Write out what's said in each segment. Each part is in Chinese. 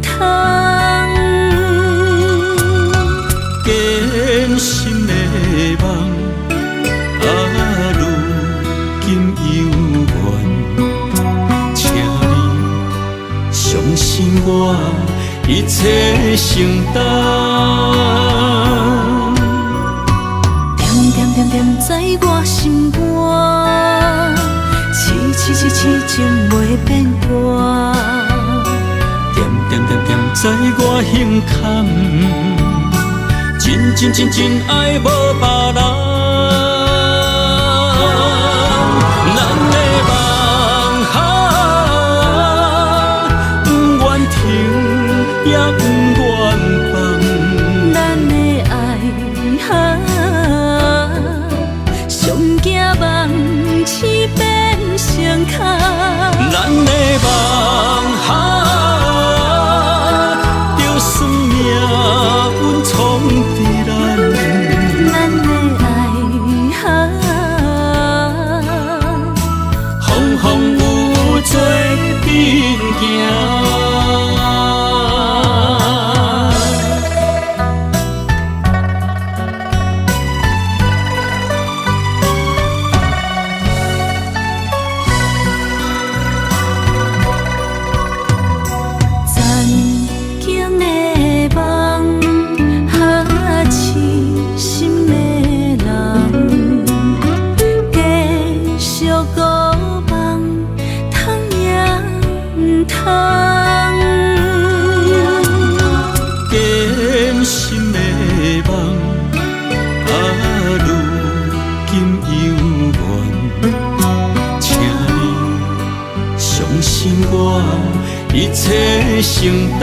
通。艰辛的梦，如今犹原，请你相信我，一切承担。点在我心肝，痴情袂变卦。点在我胸坎，真爱无别人。咱的梦哈，不愿停，也不愿放。咱的爱哈，上惊梦痴变成空。咱的梦哈，就算命运冲伫咱，咱的爱哈，风雨做阵行。艰辛的梦，如今犹原，请你相信我，一切承担。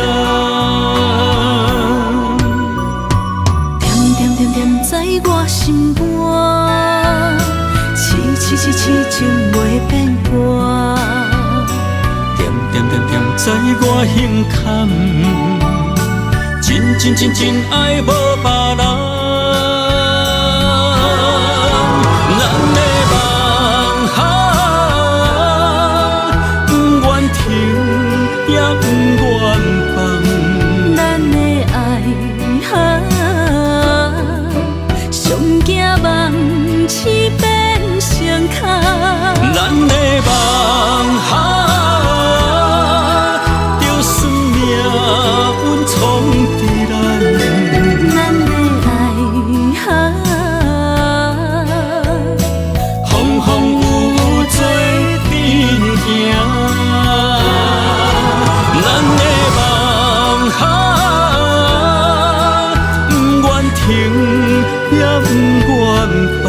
点在我心肝，痴情袂变卦。点在我胸坎，真爱无别人。咱的梦哈，不愿停，也不愿放。咱的爱哈，上惊梦痴变成空。咱的梦哈，就算命运冲伫咱，咱的爱哈，风雨做阵行。咱的梦哈，不愿停，也不愿放。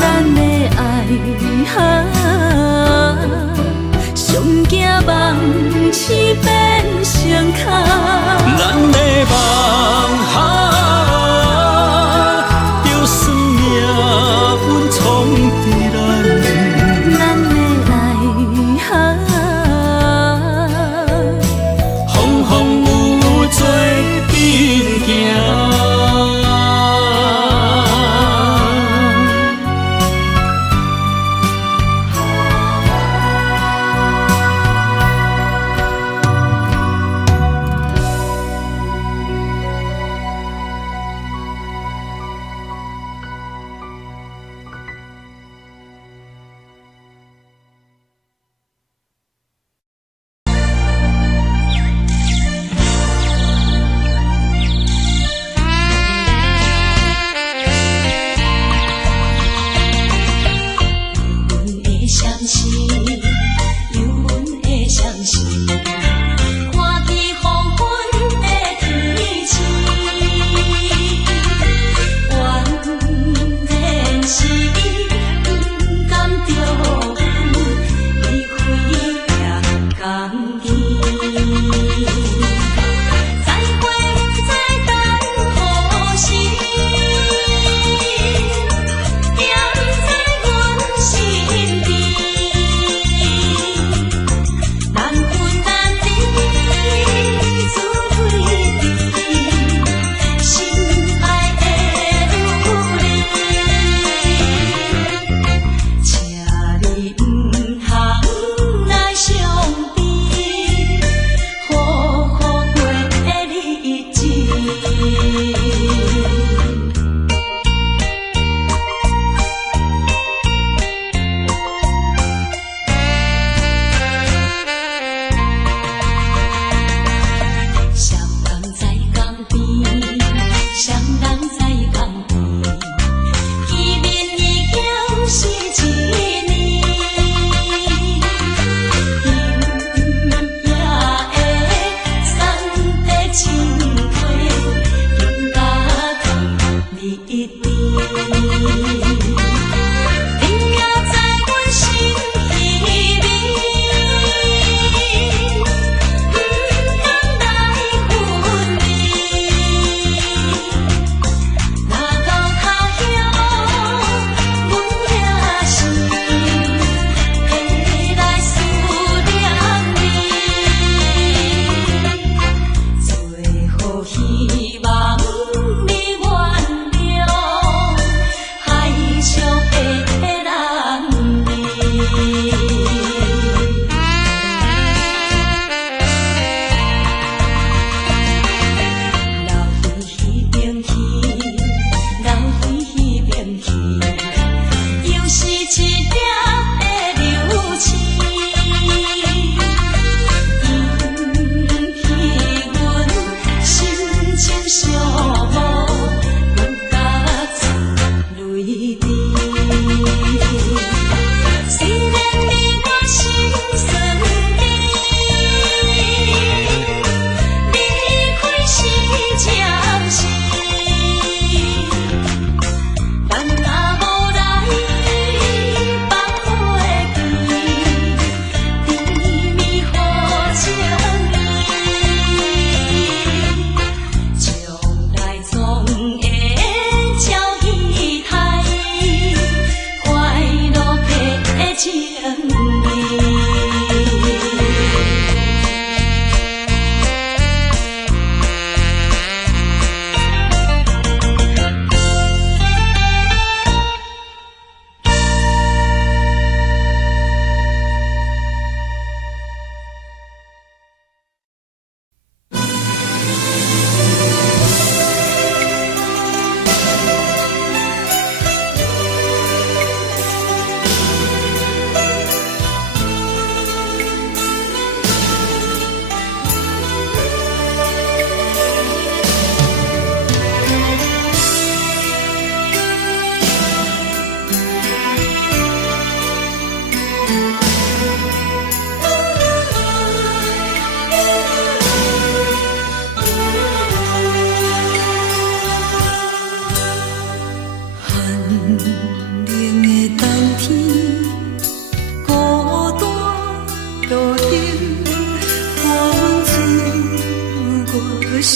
咱的爱哈，上惊梦痴变成空。咱的梦哈，就算命运冲伫咱，咱的爱哈，风雨做阵行。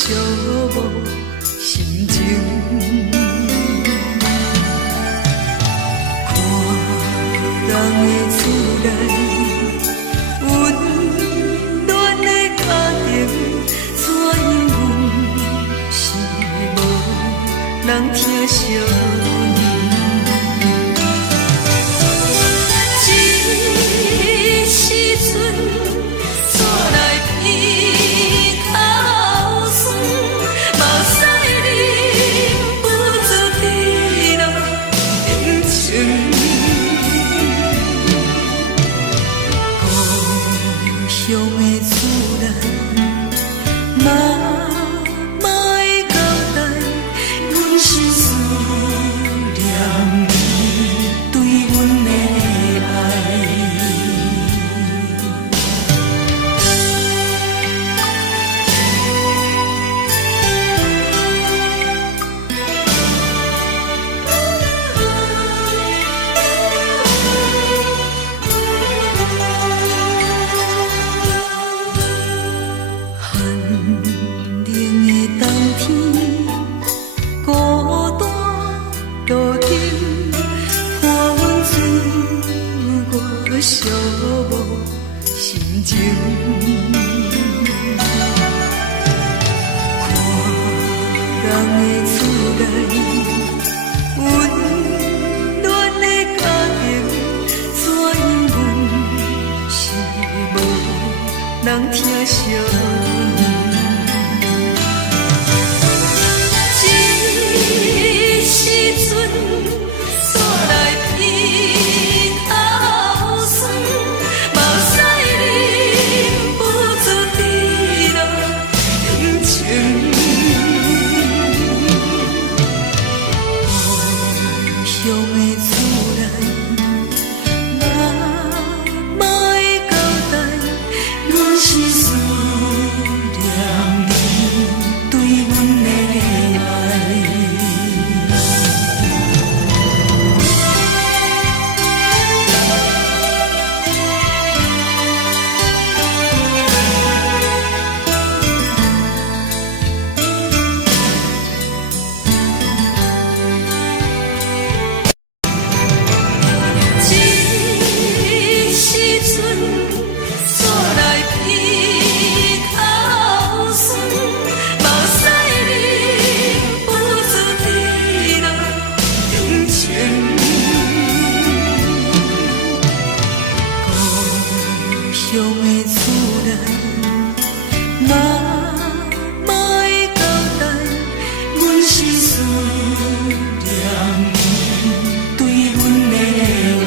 寂寞心情。看人的厝内温暖的家庭，怎因阮是无人疼惜你？这时阵怎来鼻口酸，目屎忍不住滴落眼睛。故乡的厝内，妈妈的交代，阮是思念你对阮的爱。寒冷的冬天，孤单路程，看阮自我寂寞心情。看人的厝内温暖的家庭，怎因阮是无人疼惜你？这时阵怎来鼻口酸，目屎忍不住滴落眼睛。故乡的厝内，妈妈的交代，阮是思念你对阮的爱。这时阵怎来鼻口酸，目屎忍不住滴落眼睛。故乡的厝内，妈妈的交代，阮是思念你对阮的爱。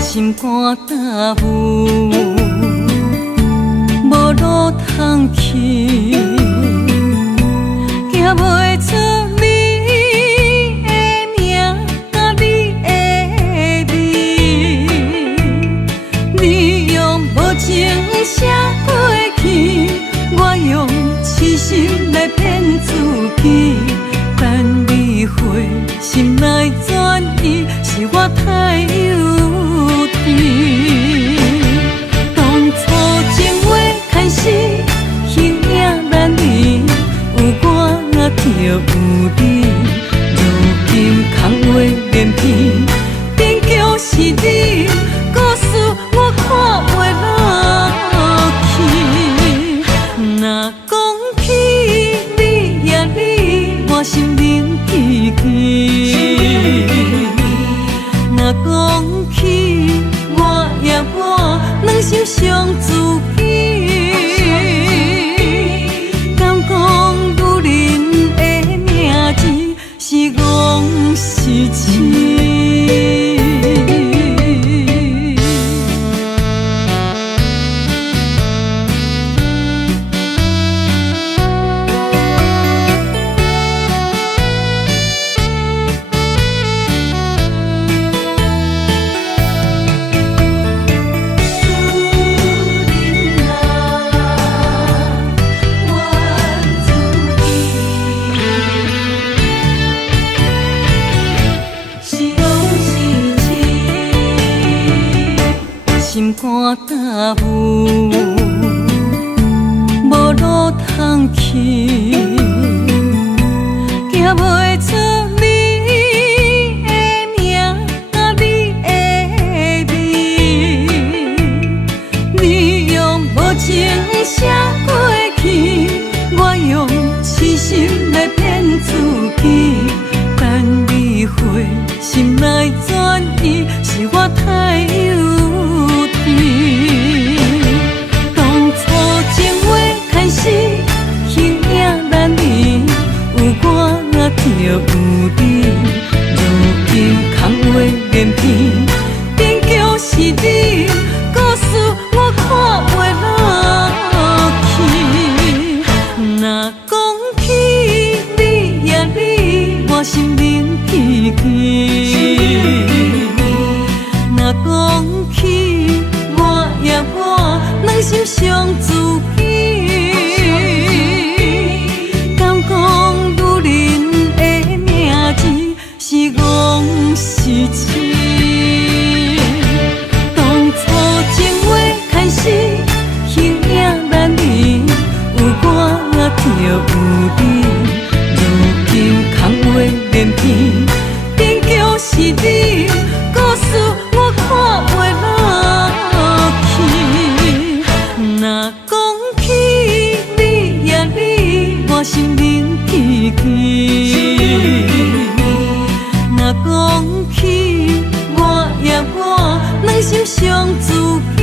心肝担负，无路通去，行袂出你的名甲你的味。你用无情写过去，我用痴心来骗自己。等你回心来转意，是我太幼稚。当初情话开始，形影难离，有我就有你。如今空话连篇，终究是你。若讲起我也我，两心相知己，敢讲女人的名字是戆是痴？心肝焦浮，无路通去，行袂出你的名，甲你的味。你用无情写过去，我用痴心来骗自己。等你回心来转意，是我太幼。当初情话牵丝，形影难离，有我就有你。如今空话连篇，终究是你，故事我看袂落去。若讲起你呀你，我心灵奇奇。若讲起两心相知己，敢讲女人的名字是戆是痴？当初情话牵丝，形影难离，有我就有你。如今空话连篇，终究是你，故事我看袂落去。若讲起你呀你，我心灵奇奇。若讲起我呀我，两心相知己。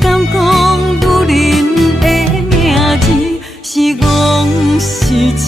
敢讲女人的名字是戆是痴？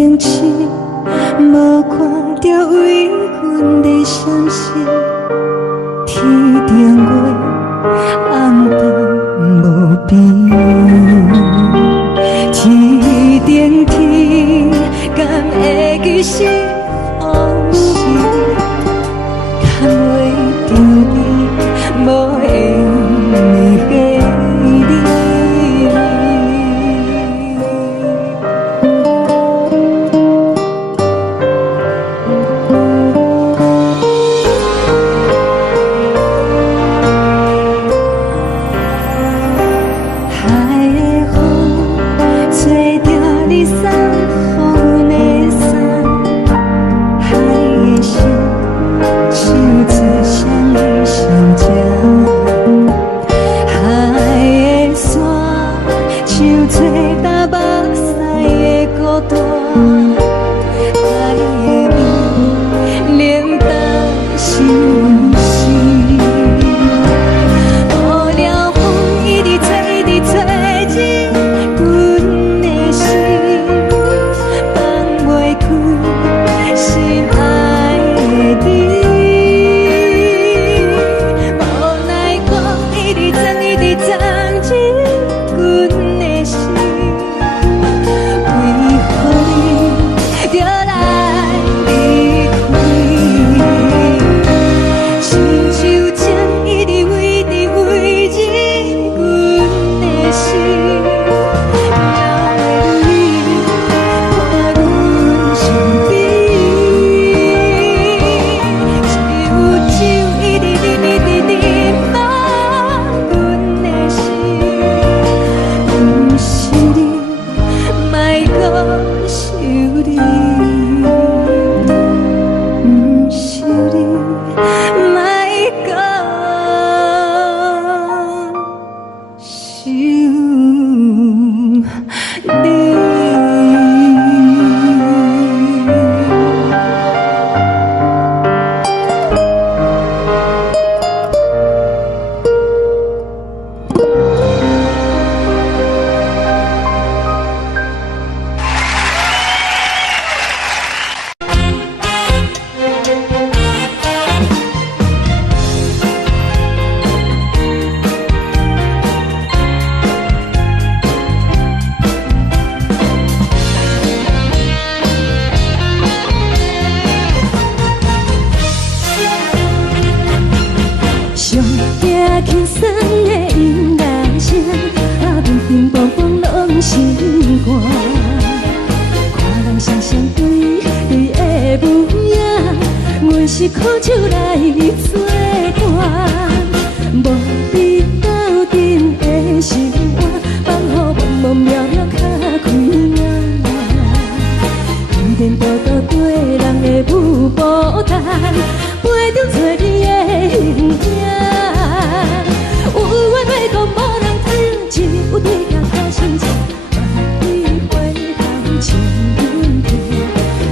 冷清，无看到为阮的相思。天顶月，暗淡无边。天顶天，敢会记是往事？看袂着你，无缘的回忆。轻松的音乐声，乒乒乓乓拢心肝。看人双双对对的模样，阮是苦酒来作伴。无你斗阵的心肝，放予茫茫渺渺较开眼。颠颠倒倒对人的舞步弹，陪着做你的形影。有话要讲无人听，只有对镜靠心情，万里回头唱阮听。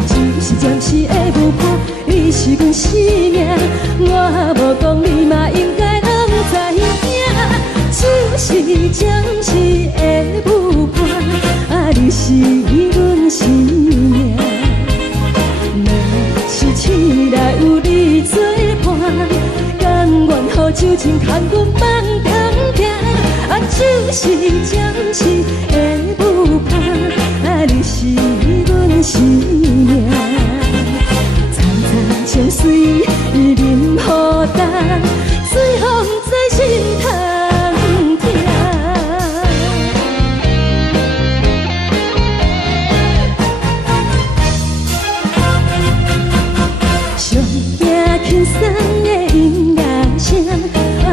就是暂时的无伴，你是阮生命，我无讲你嘛应该拢知影。就是暂时的无伴，你是阮生命。若是醒来有你作伴，甘愿予酒精牵阮放空行，就是暂时的无伴，你是阮生命。层层情水任何担，随风在心通听。上惊轻松的音乐声，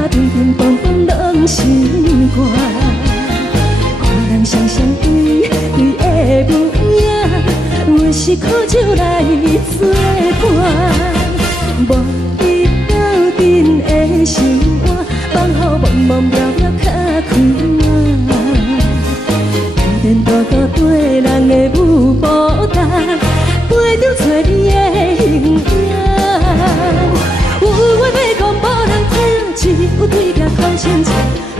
乒乒乓乓拢心肝。看人双双对对的模样，阮是苦酒来作伴。无你斗阵的心肝，放予茫茫渺渺较开眼。颠颠倒倒对人的舞步弹，陪着做你的形影。有话要讲无人听，只有对镜靠心情，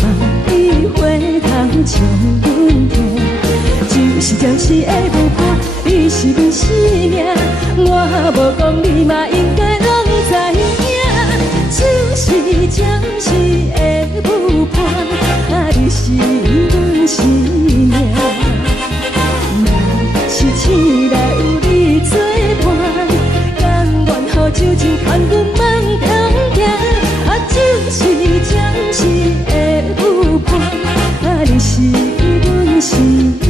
万里回头唱阮听。就是暂时的无伴，你是阮生命，我无讲你嘛应该拢知影，就是暂时的舞伴，你是阮生命。若是醒来有你作伴，甘愿予酒精牵阮慢通行，就是暂时的舞伴，你是阮生命。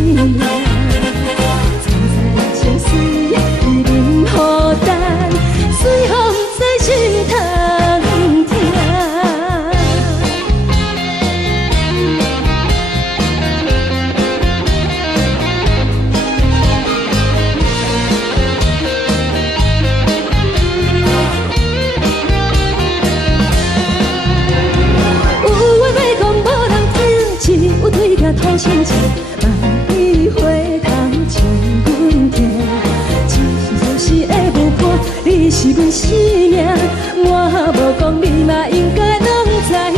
情水已淋雨弹，随风在心通听。有话要讲无人听，只有对镜吐心情，万里花头将阮听。是会舞伴，你是阮生命，我无讲你嘛应该拢知影，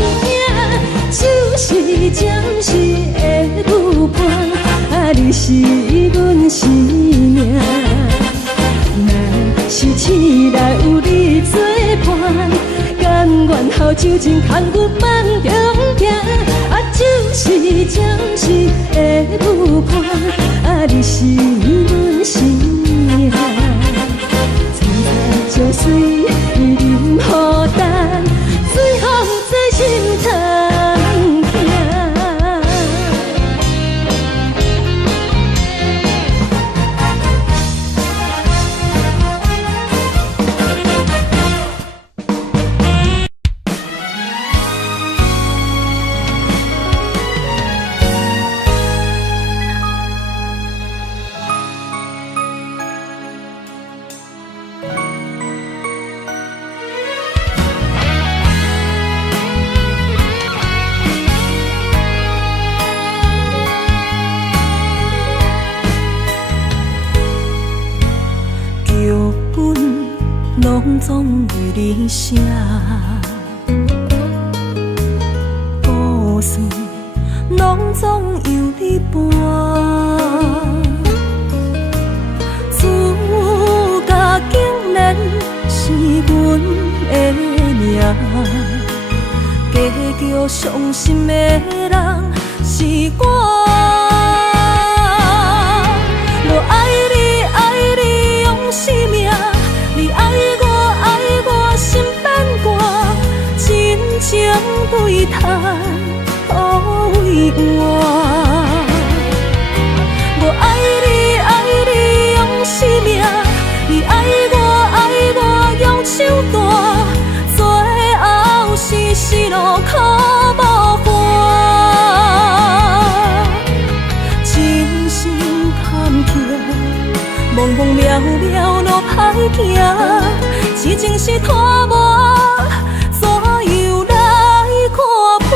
就是暂时的舞伴，你是阮生命。若是醒来有你作伴，甘愿予酒精牵阮慢中行，就是暂时的舞伴，你是阮生命。情水已淋雨弹，随风在心通听。拢总为你写，故事拢总由你伴，主角竟然是阮的命，结局伤心的人是我。我爱你，爱你用生命。你爱我心变卦，真情对谈，可为我。我爱你用生命，你爱我用手段，最后是死路可无伴。真心坎坷，茫茫渺渺路歹行。痴情是拖磨，怎样来看破？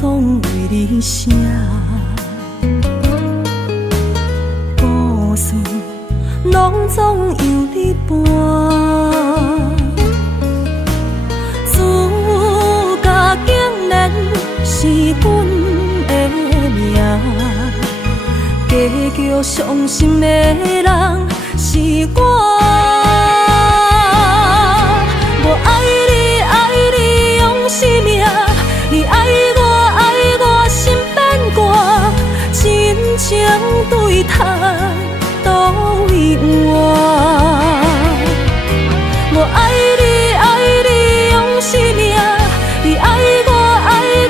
总为你写，故事拢总由你伴，主角竟然是阮的命，结局伤心的人是我。我爱你用生命，你爱我心变卦，真情对谈都为我。我爱你用生命，你爱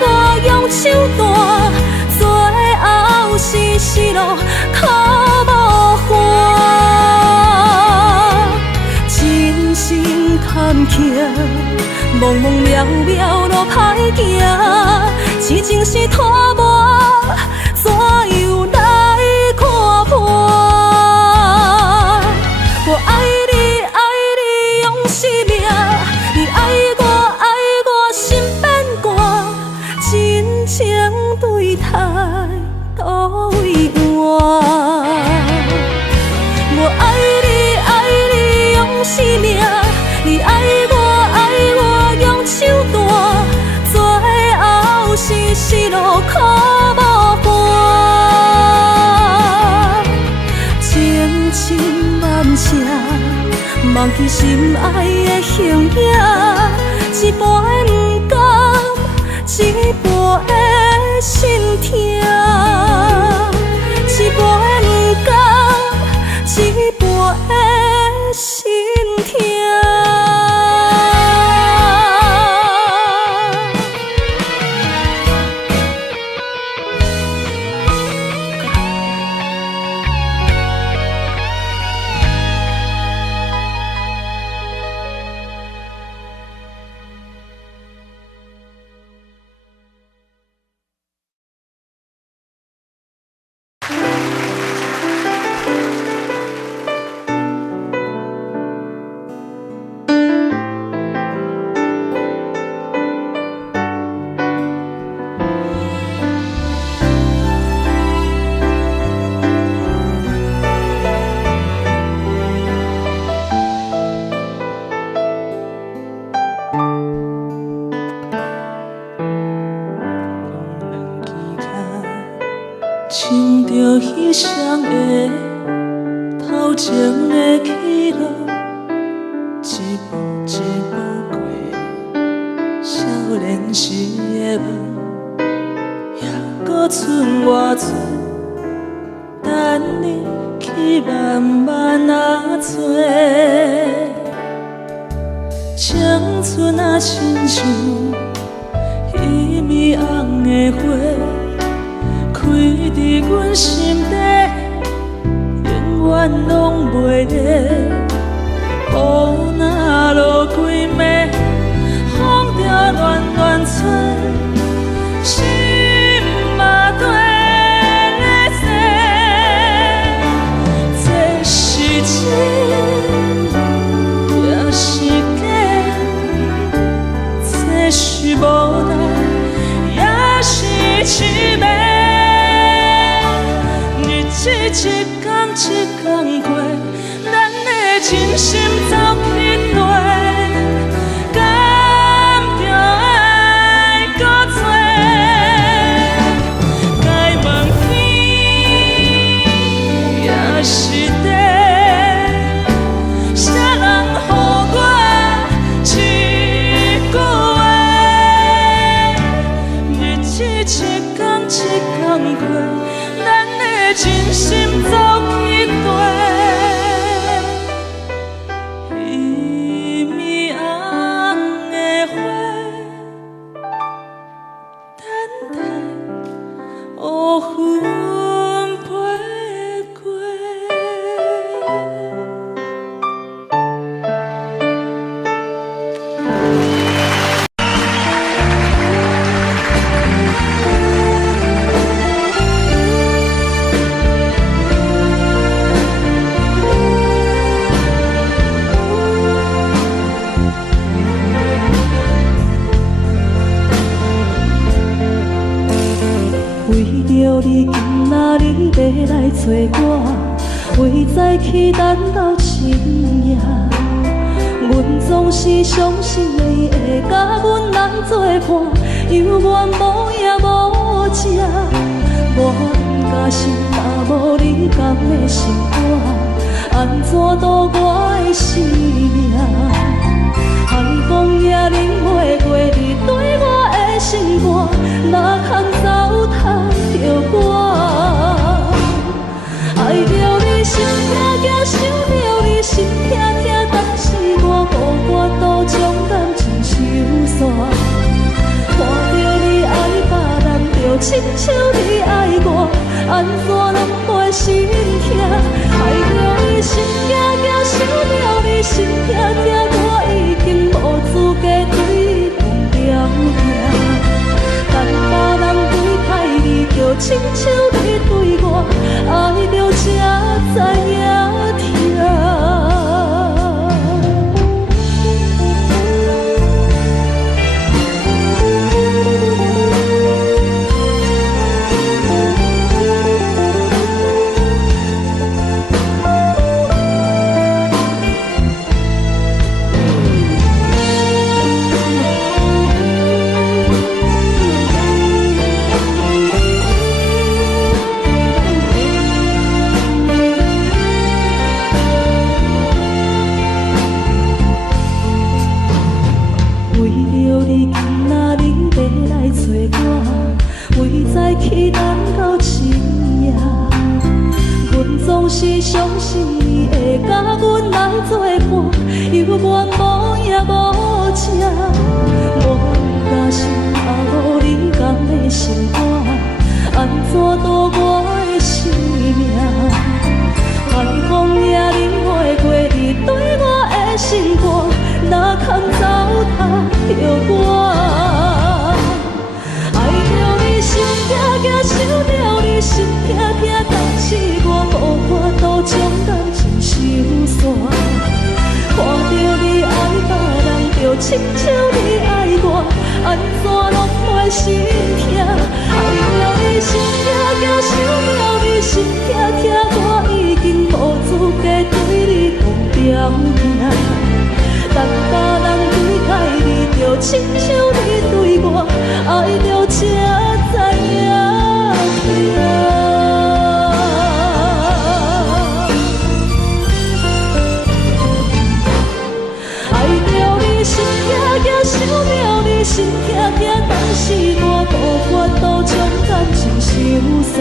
我用手段，最后是死路可无伴。千万声，忘记心爱的形影，一步的不甘，一步的心痛，一步的不甘，一步的心痛。亲着彼双的头前的起落，一步一步过，少年时的梦，还搁剩偌多，等你去慢慢啊找。青春啊，亲像一米红的花。开伫阮心底，永远拢袂离。雨若落几暝，风着乱乱吹，心嘛跟咧碎。这是真，也是假？这是无奈，也是凄美。一天一天过，咱的真心走去落，敢着爱搁多？该问天也是地，啥人予我一句话？日子一天一天过。真心走去对，一米红的花，等待乌云飞过。你今仔日要来找我，为早起等到深夜。阮总是相信你会甲阮来作伴，犹原无影无迹。我敢心，若无你甘的心肝，安怎度我的生命？寒风也忍袂过你对我的心肝，哪通糟蹋着我？爱着你心痛痛，想着你心痛痛，但是我无法度将感情收煞。看着你爱别人，就亲像你爱我，安怎拢袂心痛？爱着你心惊惊，想着你心痛痛，我已经无资格对天条行。但别人对待你，就亲像你对我，爱着才知影疼。是你会甲阮来作伴，犹原无影无迹。我假是阿无你甘的心肝，安怎度我的生命？寒风也忍袂过你对我的心肝，哪堪糟蹋着我？爱着你心痛痛，想着你心痛痛，但是我无法度将感情收煞。看着你爱别人，就亲像你爱我，安怎拢袂心痛？爱着你心痛痛，想着你心痛痛，我已经无资格对你讲条件。等别人对待你，就亲像你对我，爱着才知影痛。爱着你心痛痛，想着你心痛痛，但是我无法度将感情收煞。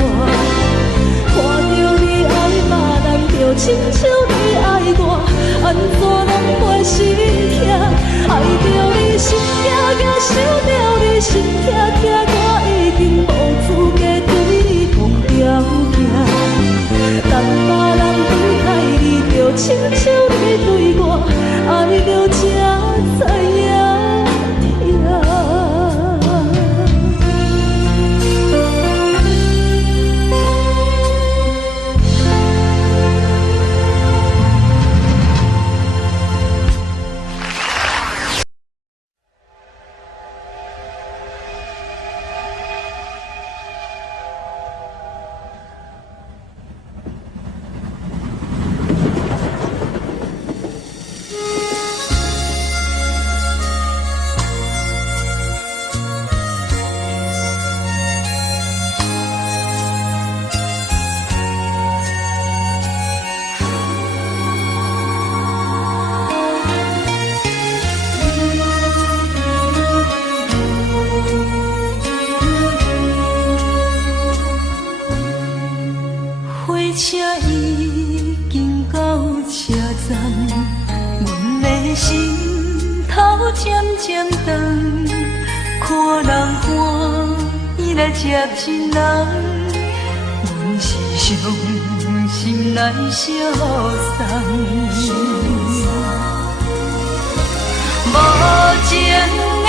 看着你爱别人，就亲像你爱我，安怎拢袂心痛？爱着你心痛痛，想着你心痛痛，我已经无资格对你讲条件。等别人对待你，就亲像你对我，爱着才知影痛。接亲人，阮是伤心来相送。无情的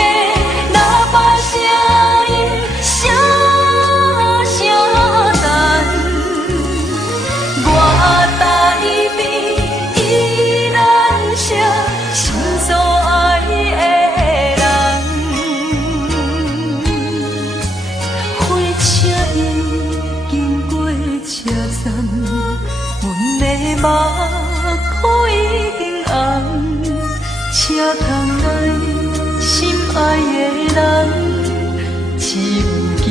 喇叭声音，声声等，我台边依然写心所爱的人。火车已经过车站，阮的目眶已经红。车窗内心爱的人，只有期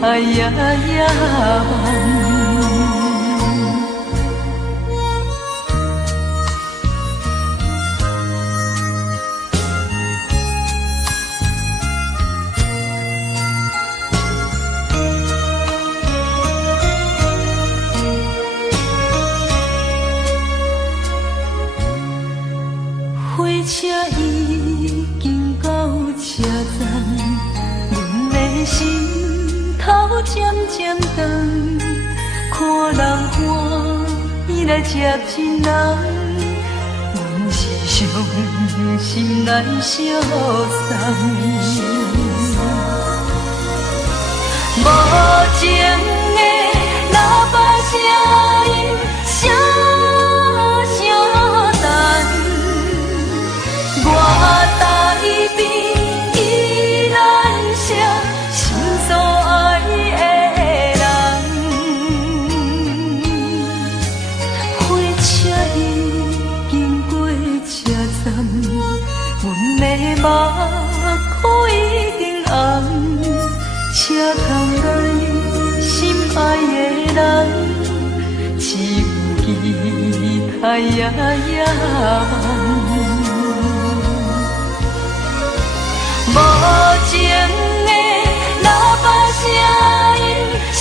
待夜夜梦。火车已经到车站，阮的心头渐渐长，看人欢喜来接亲人，阮是伤心来相送。无情的喇叭声音，声声等。我台边依然写心所爱的人，火车已经过车站，阮的目眶已经红，车窗内心爱的人，只有期待夜夜梦。无情的喇叭声音，声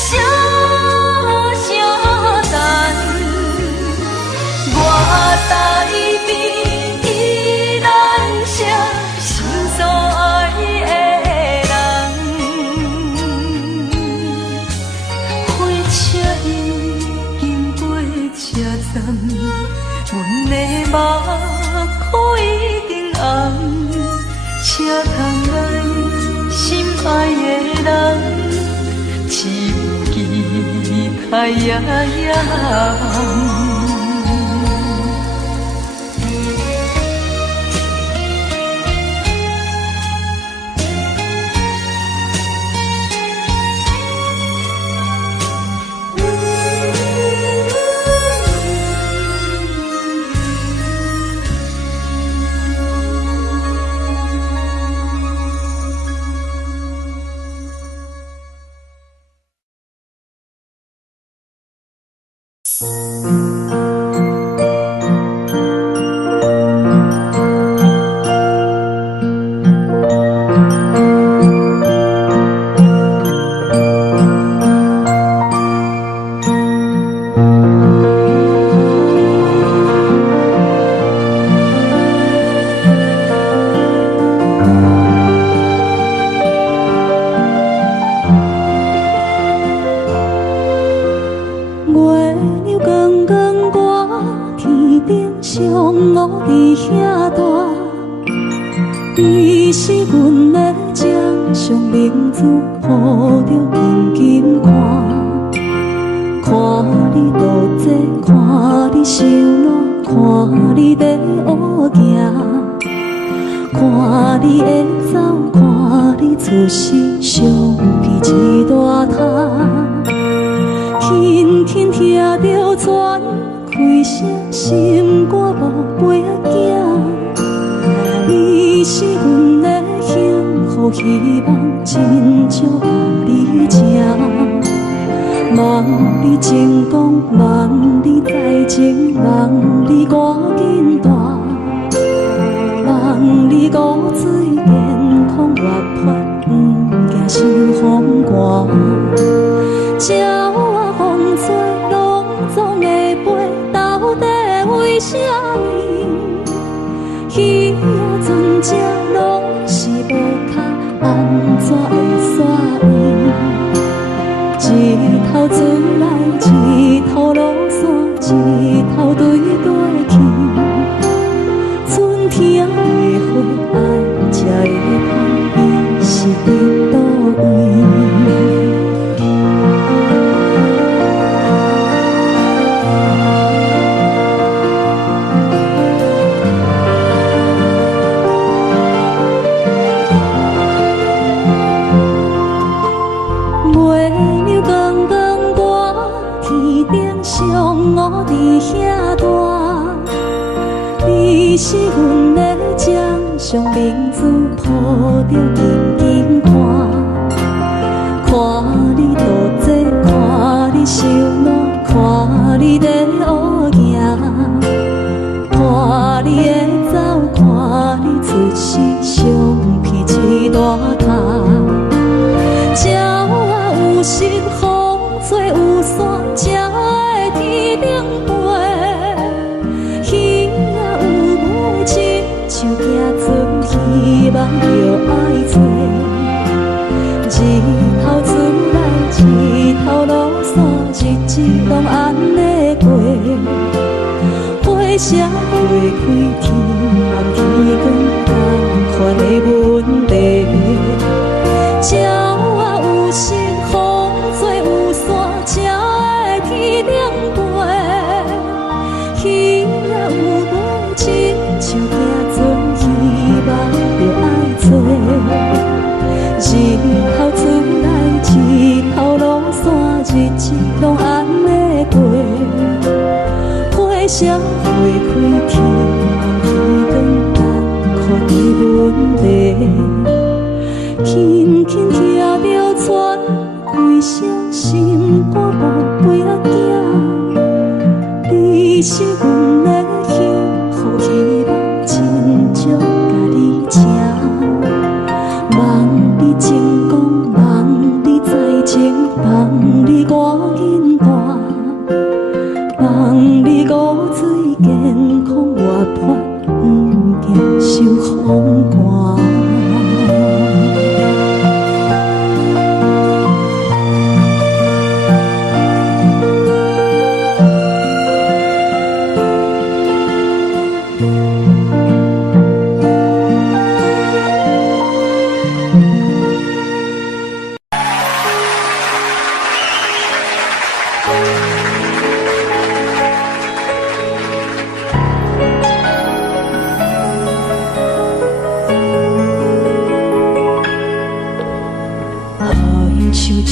声等，酸，阮的目眶已经红，请通来心爱的人，只有期待夜夜梦。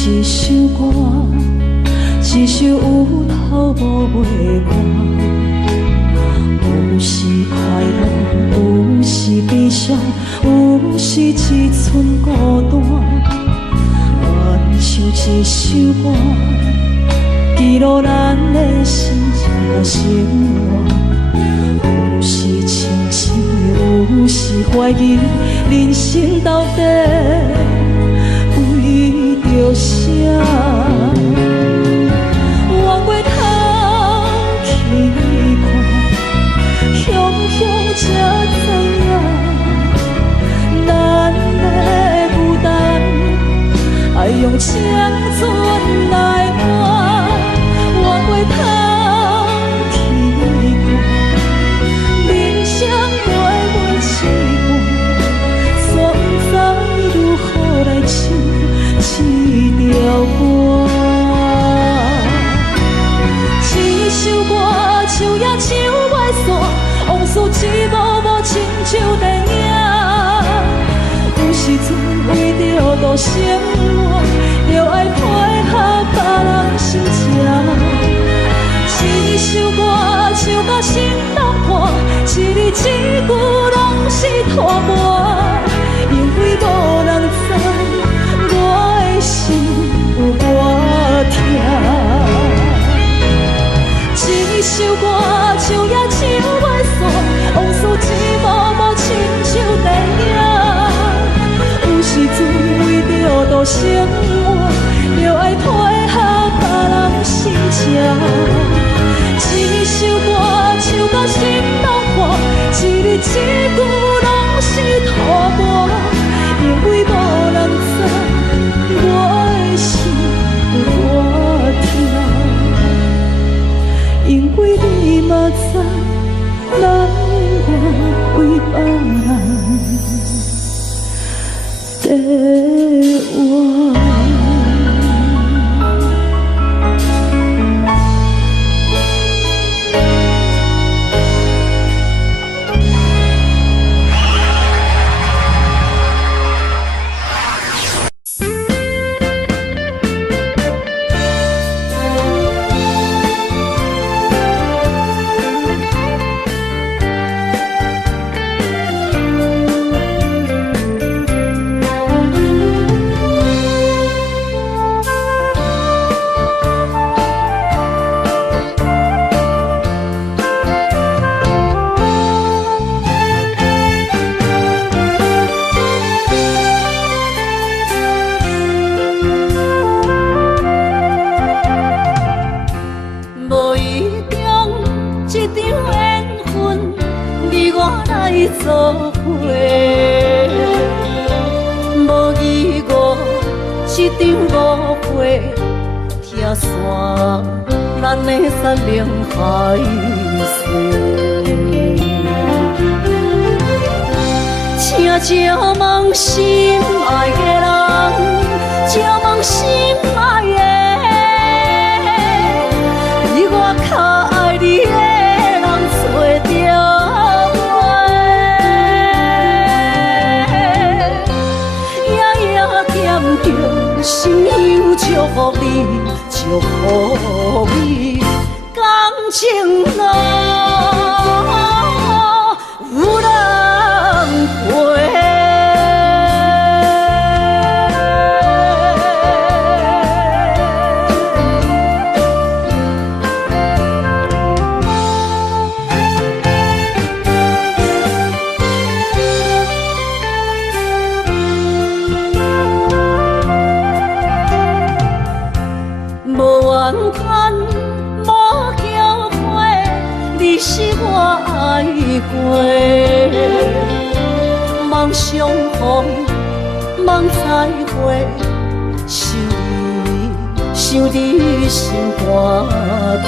一首歌，一首有头无尾歌。有时快乐，有时悲伤，有时一寸孤单。原唱一首歌，记录咱的心情甲生活。有时清醒，有时怀疑，人生到底为着啥？我过头去看，雄雄才知影，咱的孤单爱用青春来换。我过头去看，人生月一半，煞不知如何来唱这条歌。一首歌唱也唱袂煞，往事一幕幕亲像电影。有时阵为着度生活，就爱配合别人心情。一首歌唱到心动破，一字一句拢是拖磨，因为无人知我的心有多痛。一首歌唱也唱袂煞，往事一幕幕亲像电影。有时阵为着度生活，就爱配合别人心情。一首歌唱到心动破，一字一句拢是拖磨，因为无人知我的心有多痛。因为你嘛知，咱永远为别人在活。做伙，无义误，一场误会，拆散咱的山盟海誓。请借问心爱的人，借问心爱的，比我较爱你的人找着。心忧祝福你，祝福你，感情路有人陪。过，梦相逢，梦再会，想你心肝底。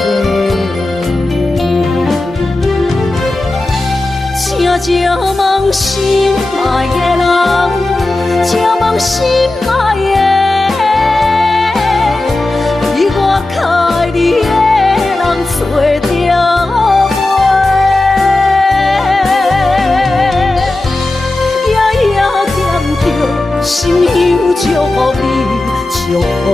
请借问心爱的人，请问心爱的，比我较爱你的人找着。心忧祝福你，祝福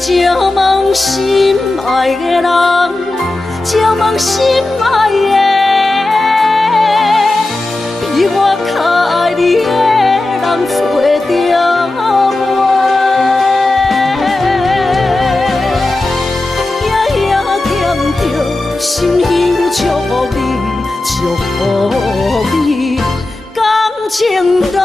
照望心爱的人，照望心爱的，比我较爱你的人做着我。夜夜念着心乡祝福你，祝福你，感情路。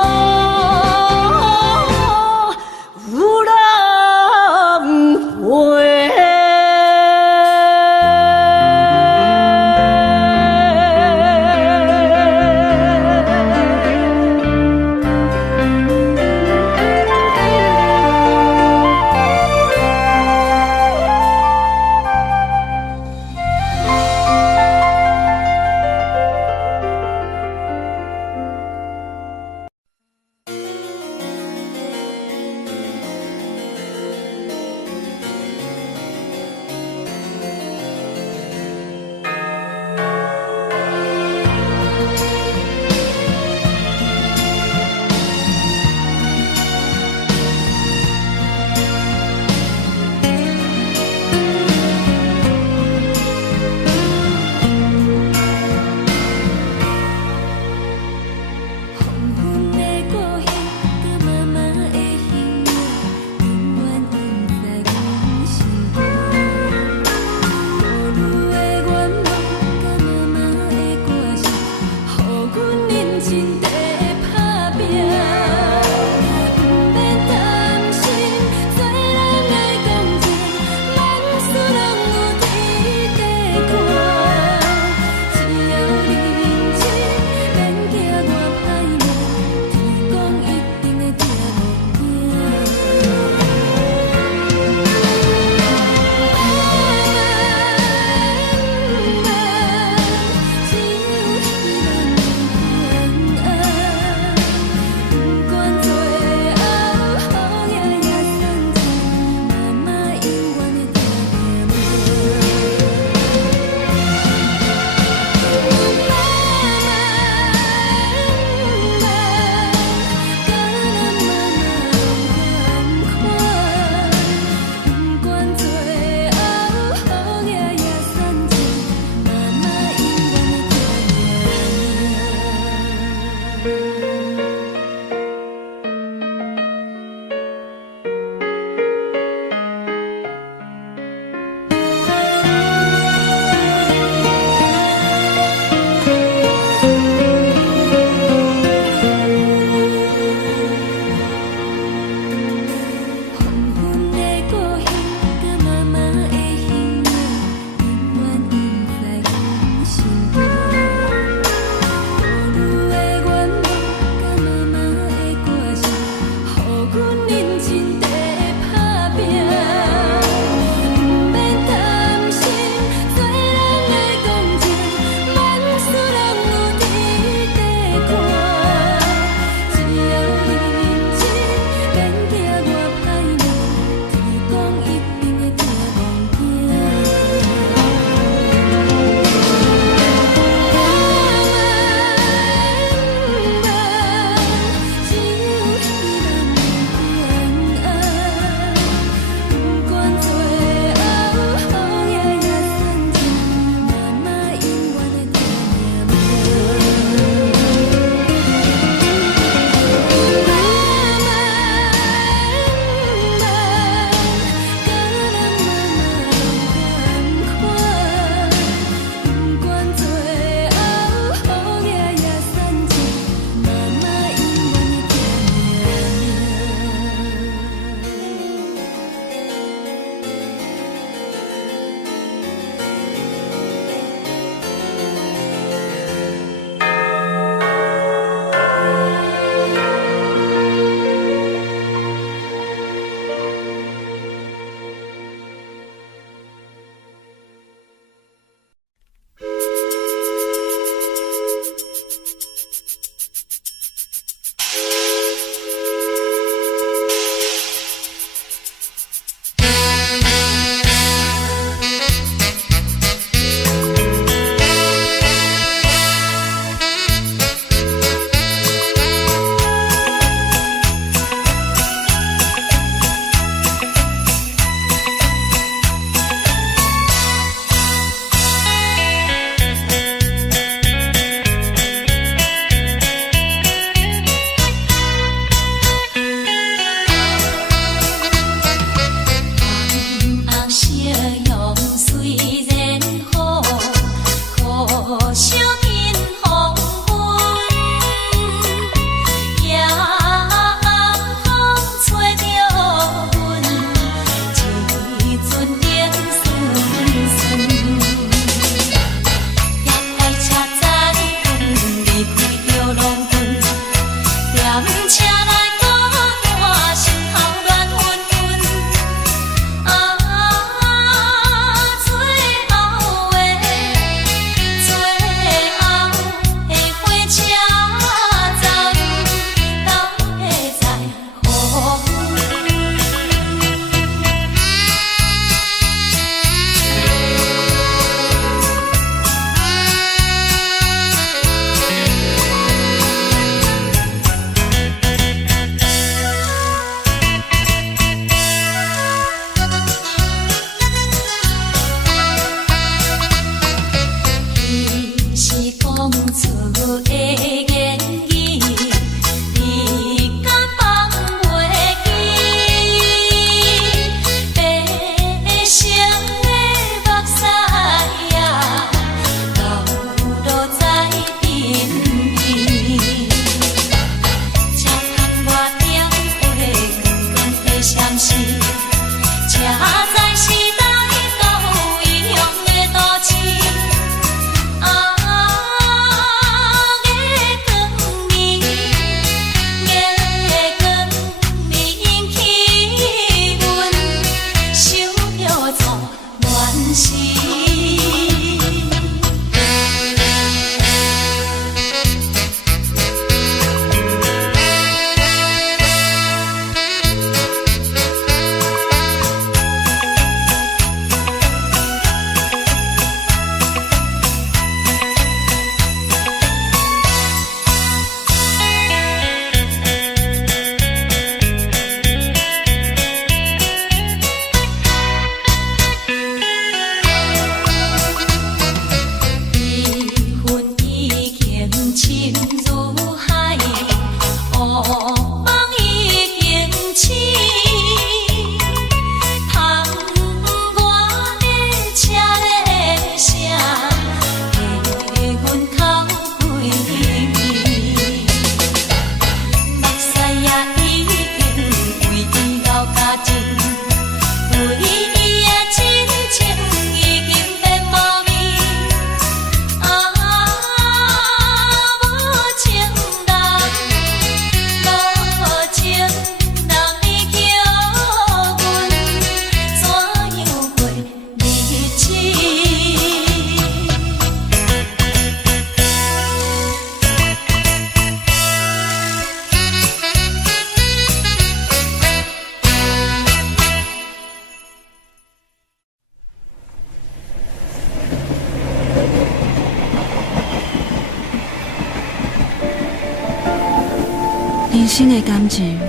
人生的感情，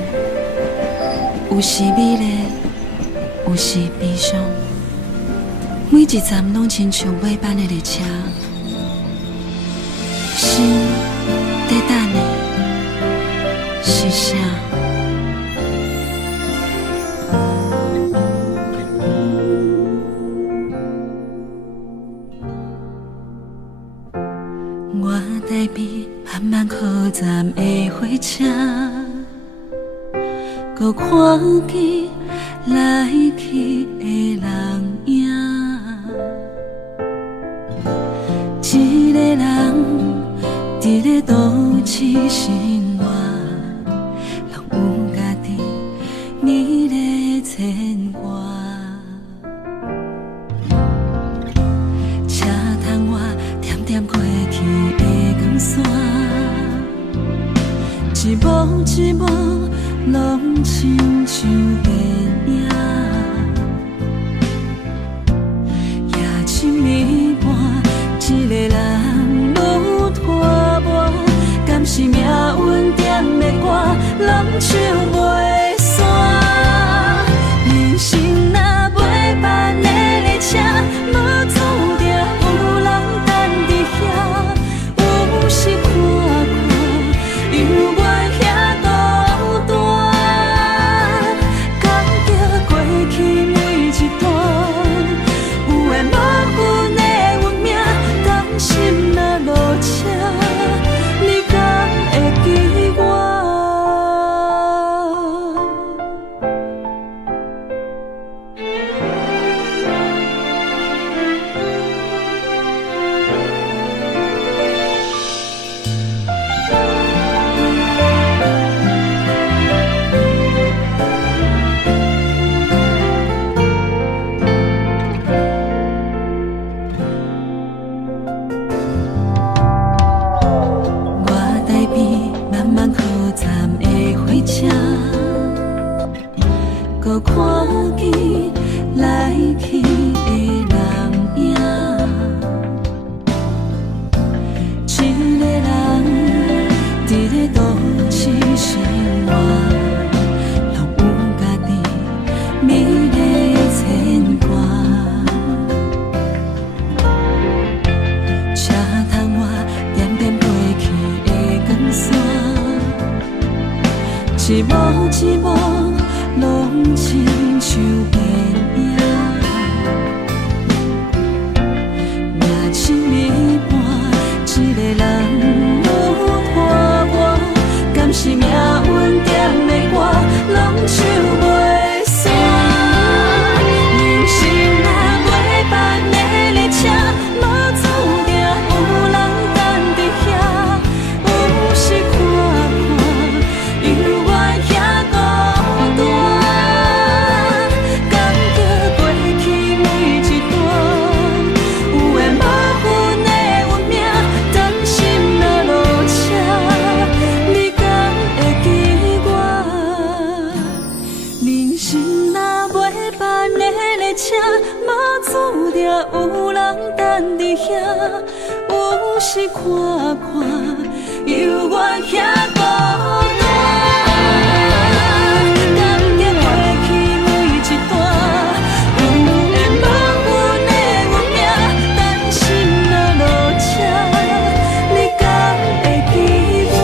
有时美丽，有时悲伤。每一站拢亲像尾班的列车，心在等你，是啥？我台边慢慢靠站的火车，搁看见来去的人影。一个人伫咧都市生活，拢有家己美丽牵挂。车窗外点点过去的光线，一幕一幕拢亲像电影。夜深暝半，一个人愈拖磨，敢是命运点的歌，人唱袂散。人生若尾班的列车，无注定有人等伫遐。有时看看，犹原遐孤单，感激过去每一段，有缘无份的运命，当心若落车，你敢会记我？我台边慢慢靠站的火车，搁看见来去的人影。一个人伫咧都市生活，拢有家己美丽牵挂。车窗外点点过去的光线，一幕一幕拢亲像电影。夜深暝半，一个人愈拖磨，敢是命运点的歌，拢唱袂散。人生若尾班的列车，无注定有人等伫遐。有时看看，犹原遐孤单，感激过去每一段，有缘无份的运命，当心若落车，你敢会记我？人生若尾班的列车，无注定有人等伫遐。有时看看，犹原遐孤单，感激过去每一段，有缘无份的运命，等心若落车，你敢会记我？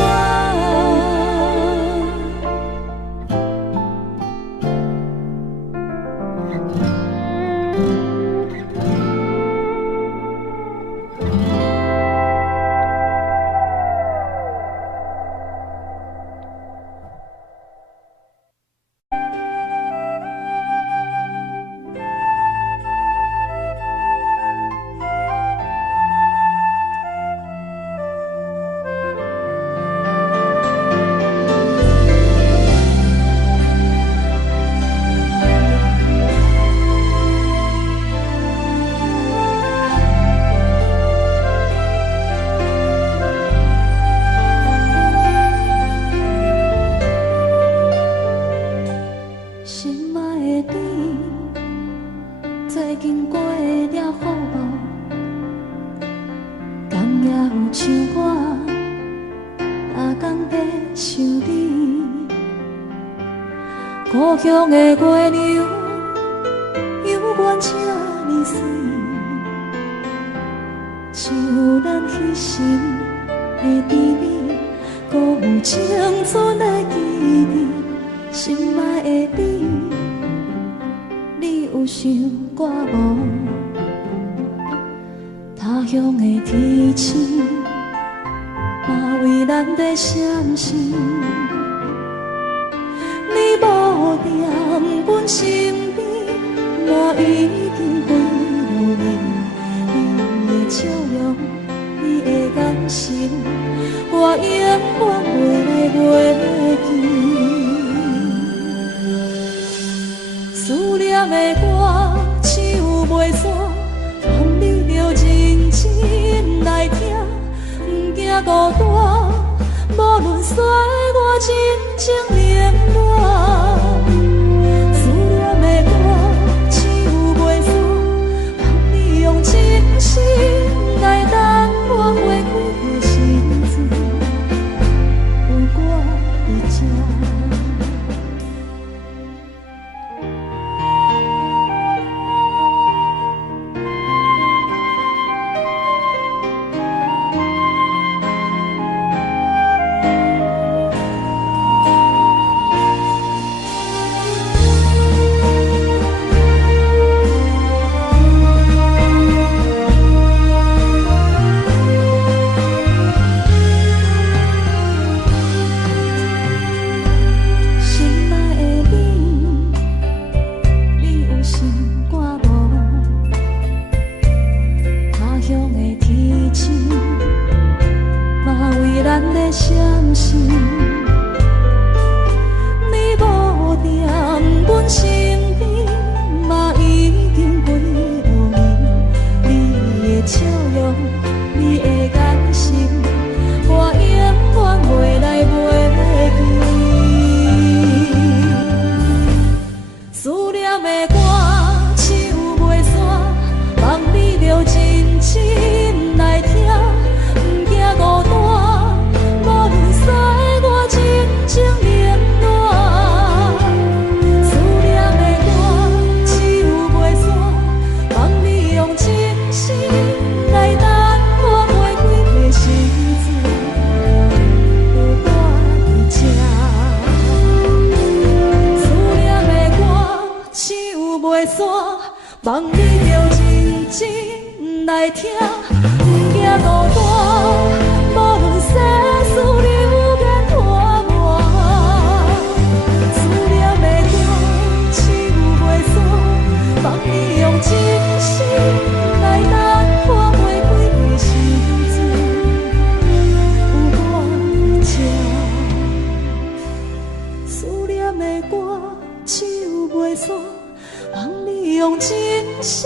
像我，哪天会想你？故乡的月亮，犹原这呢水，像咱彼时的甜蜜，搁有青春的记忆，心爱的你，你有想我无？他乡的天星，嘛为咱在闪烁。你无在阮身边，我已经飞落眠。你的笑容，你的眼神，我永远袂来袂记。思念的歌，唱袂煞，望你着认真来听，不惊孤单。无论岁月真情冷暖，思念的歌唱袂煞，望你用真心来等我花开的时阵，有我在这。望你着认真来听，不惊孤单。无论世事流言拖磨，思念的歌唱袂煞。望你用真心来等我花开的时阵，有我在这。思念的歌唱袂煞。望你用真心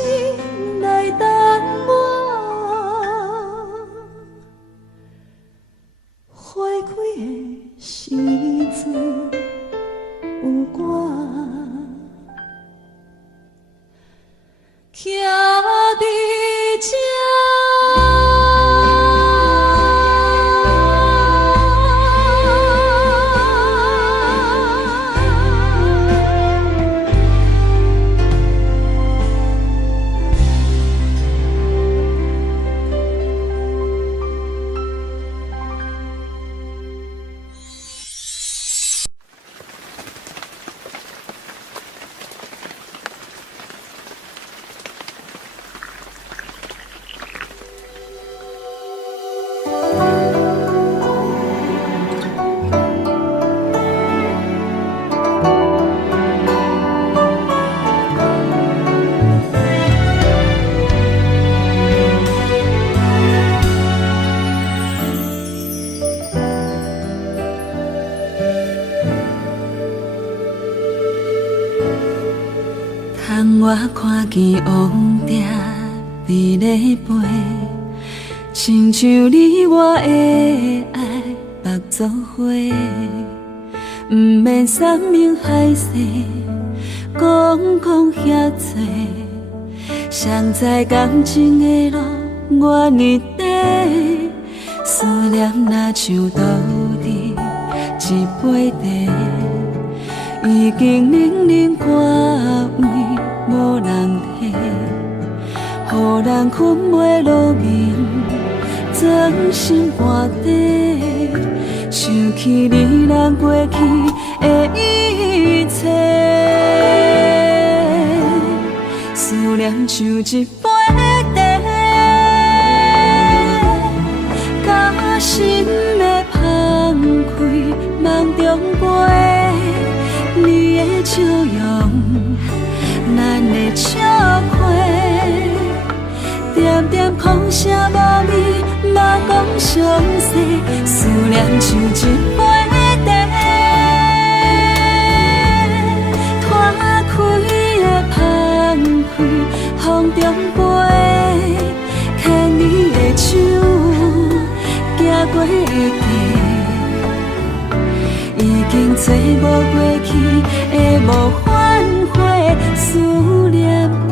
来等我花开的时阵，有我徛伫这。我看见王蝶伫咧飞，亲像你我的爱目作花，不免山盟海誓，讲遐多。谁知感情的路我日短，思念若像倒伫一杯茶。已经冷冷挂位无人替，予人困袂落眠，钻心肝底，想起你咱过去的一切，思念像一杯茶，甲心的放开，梦中飞，你的笑容，咱的笑花，点点风声无味，嘛讲详细，思念像一杯茶，拖开的放开，风中飞，牵你的手，行过的街。已经找无过去的无反悔，思念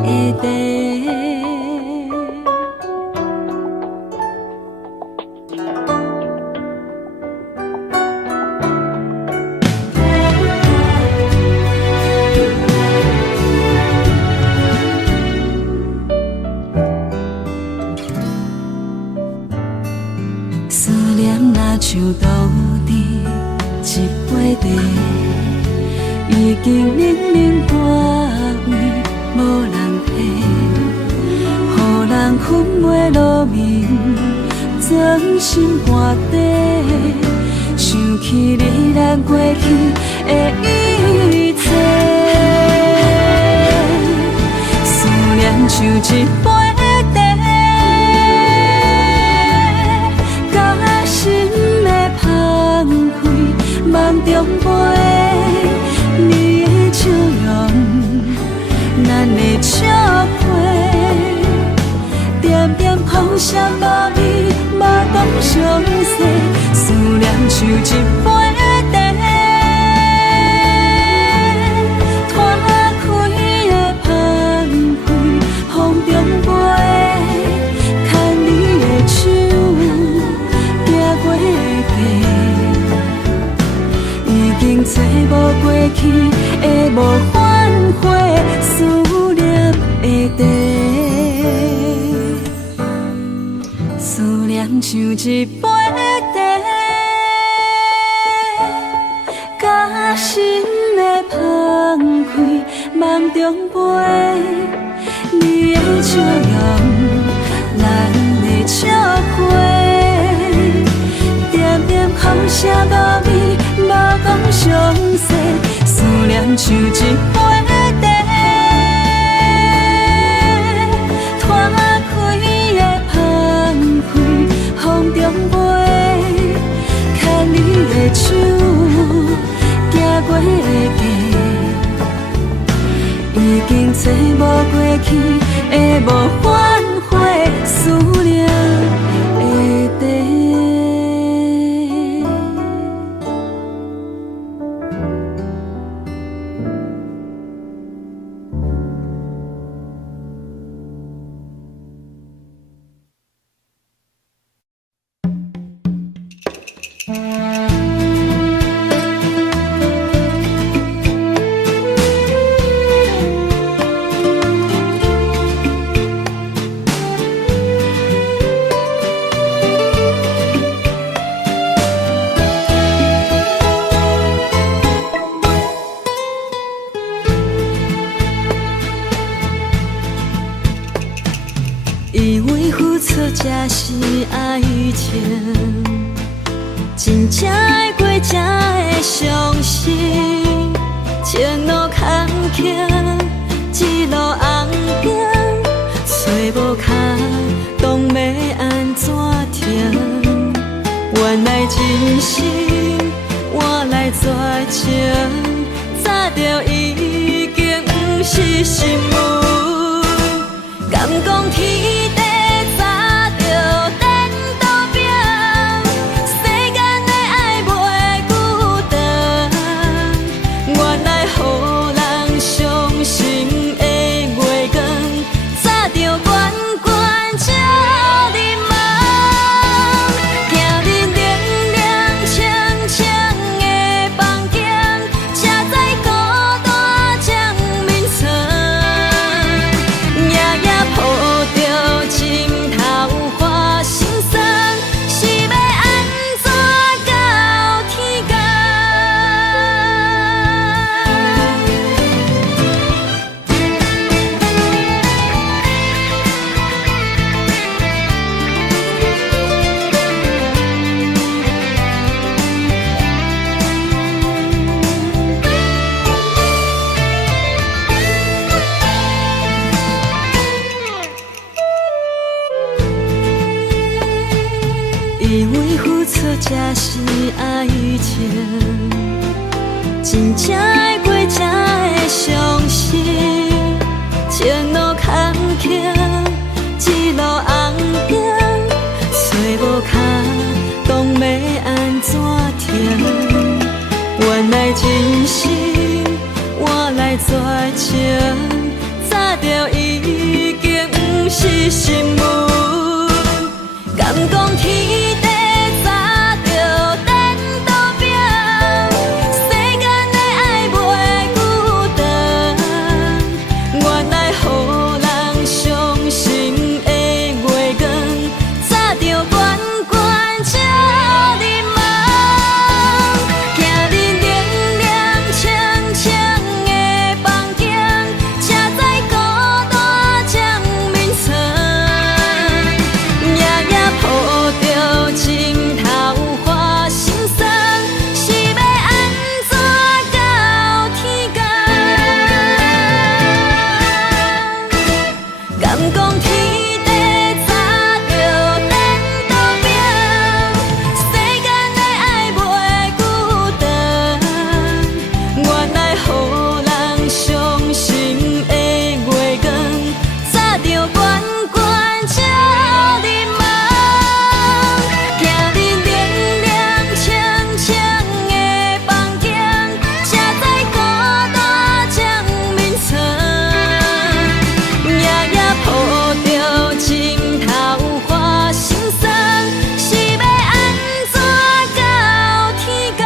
的地。思念若像稻田。一杯茶，已经冷冷挂位，无人替，予人困袂落眠，钻心肝底，想起你咱过去的一切，思念像一杯茶，甲心的放开。梦中飞，你的笑容，咱的笑花，点点风声无味，嘛讲详细，思念像一杯茶，拖开的放开，风中飞，牵你的手，行过街。已经找无过去的无反悔，思念的地，思念像一杯茶，甲心的放开，梦中飞，你的笑容，咱的笑花，点点风声无味。嘛讲详细，思念像一杯茶，拖开的放开，风中飞，牵你的手，行过街，已经找无过去的无反悔，思念的地。以为付出才是爱情，真正爱过才会相信。前路坎坷，一路红行，找无脚，当要安怎停？原来真心换来绝情，早就已经不是心梦。敢讲天地早就颠倒拼，世间的爱袂孤单。原来予人伤心的月光，早就悬悬照你梦。行日凉凉清清的房间，车载孤情，真正会过才会相信。前路坎坷，一路红灯，找无脚，当要安怎停？原来真心换来绝情，早就已经不是新闻。敢讲天地早就等倒拼，世间的爱袂孤单。原来予人伤心的月光，早就悬悬照你梦。行日凉凉清清的房间，才知孤单将眠床。夜夜抱着情头花心酸，是要安怎到天光？敢讲天地早就等倒拼，世间的爱袂孤单。原来予人伤心的月光，早就悬悬照你梦。行日凉凉清清的房间，才知孤单将眠床。夜夜抱着情头花心酸，是要安怎到天光？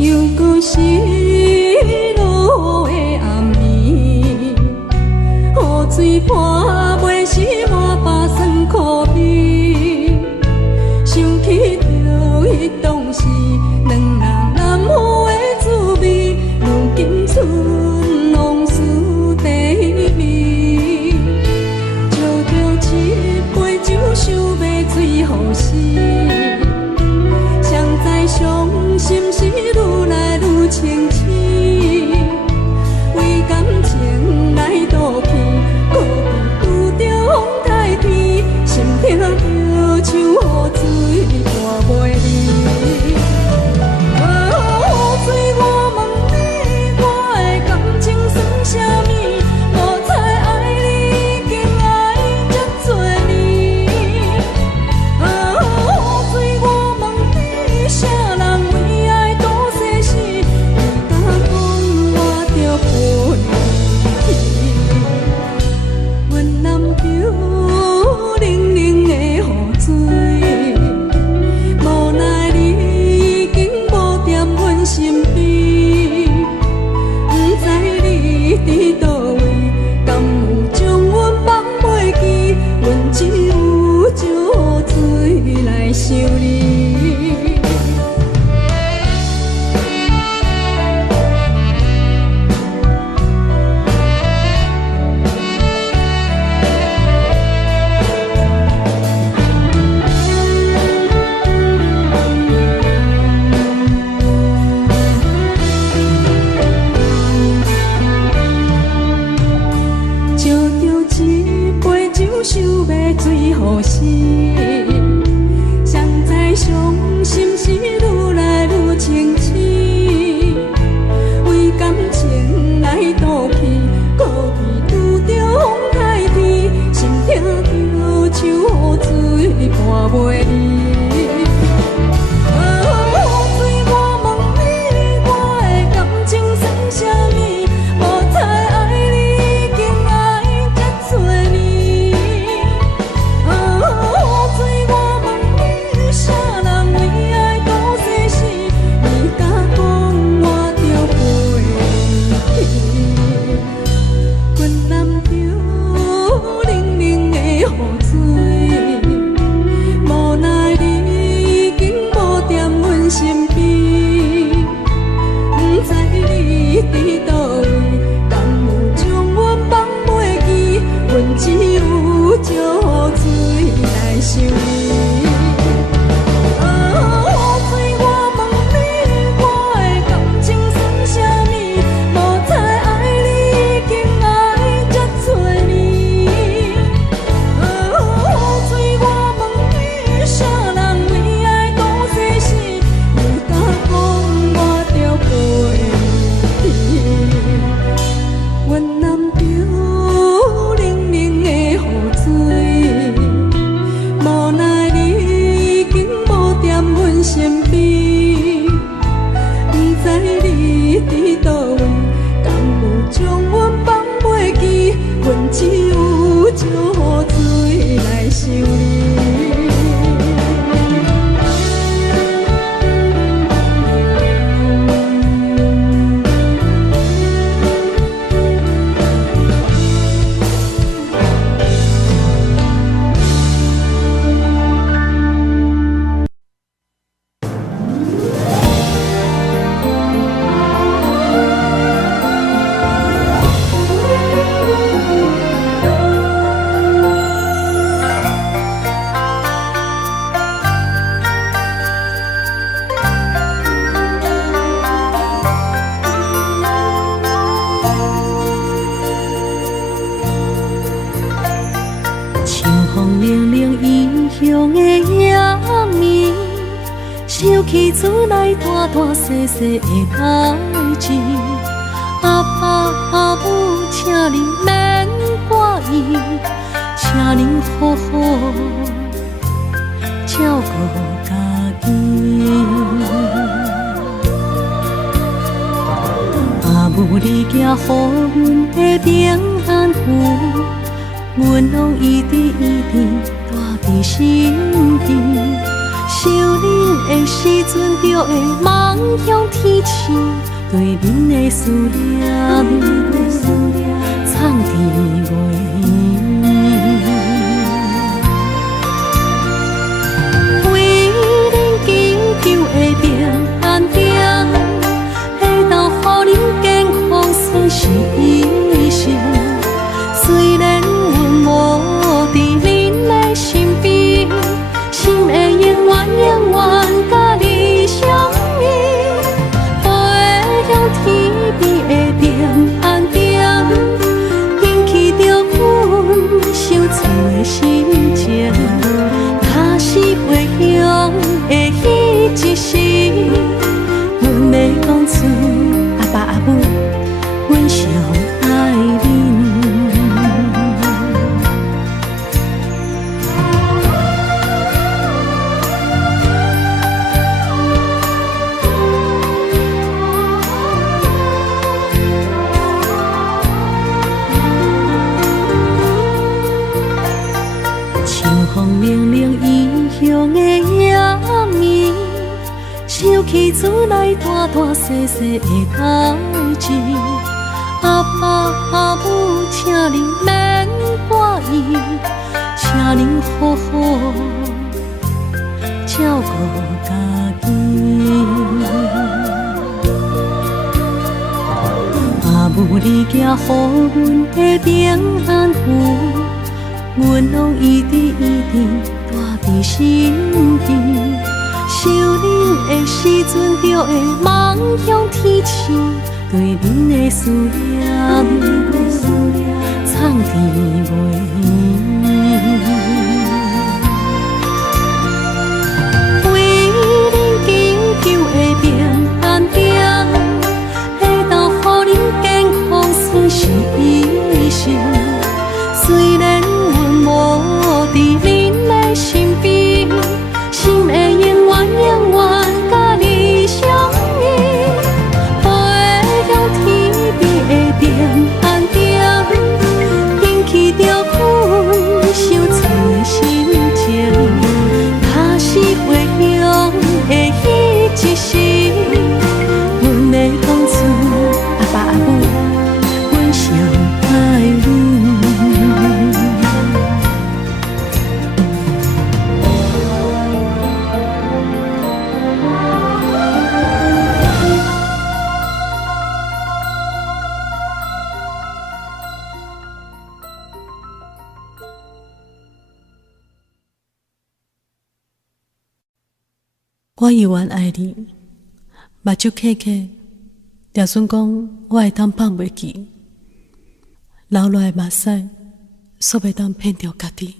又搁是落的暗暝，雨水泼袂湿满巴酸苦味。想起着迄当时两人难忘的滋味，如今剩往事地味。借着一杯酒，想要醉予死。谁知伤心事愈来愈清醒，为感情来赌气，可比拄着风台天，心痛着像雨水断袂离。雨水，我问你，我的感情算啥物？无彩爱你，已经爱这多年。雨水，我问你，啥人为爱赌生死？你敢讲我着分离？阮南桥冷冷的雨水，无奈你已经无踮阮身边。不知你伫倒位，敢有将阮放袂记？阮只有借雨水来想你。借着一杯酒，想要醉予死。谁知伤心事愈来愈清醒，为感情来赌气，可比拄着风台天，心痛着像雨水断袂离。雨水，我问你，我的感情算啥物？无彩爱你，已经爱这多年。来想你。起厝内大大细细的代志，阿爸阿母，请恁免挂意，请恁好好照顾家己。阿母你行予阮的平安符，阮拢一直带伫心底。想恁的时阵，就会望向天星，对恁的思念藏伫月圆。为恁祈求的平安中，会当予恁健康顺时医生。虽然阮无伫恁的身边，心会永远甲你相依，飞向天边的平安中，引起着阮想厝的心情。若是回乡的迄一时，阮要讲出阿爸阿母，阮上爱恁。冷冷异乡的夜暝，想起厝内大大细细的代志。阿爸阿母，请恁免挂意，请恁好好照顾家己。阿母你行予阮的平安符，阮拢一直带伫心底。想恁的时阵，就会望向天星，对恁的思念藏伫月圆。为恁祈求的平安中，会当予恁健康顺时医生。虽然无伫恁的身边，心会永远甲你相依。飞向天边的平安中，引起着阮想厝的心情。若是回乡的迄一时，阮要讲出阿爸阿母，阮上爱恁。我永远爱你，目睭刻刻，就算讲我会当放袂记，流落的目屎，煞袂当骗着家己。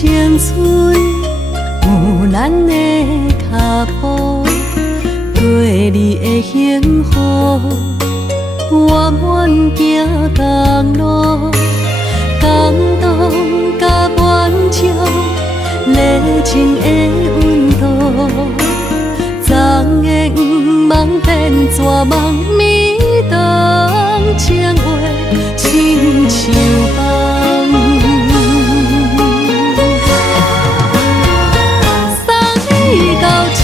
青春有咱的脚步，对你的幸福，我愿行公路，感动甲满足，热情的温度。昨的黄芒变纸梦，暝东情话亲像梦。送你到这，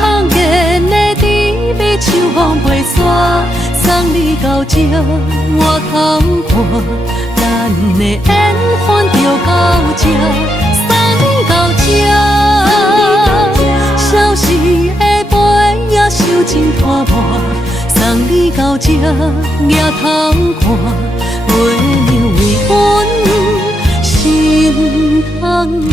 罕见的甜蜜像风飞沙。送你到这，我通看咱的缘分就到这。送你到这，消失的杯也收真拖磨。送你到这，也通看月亮为阮心通听。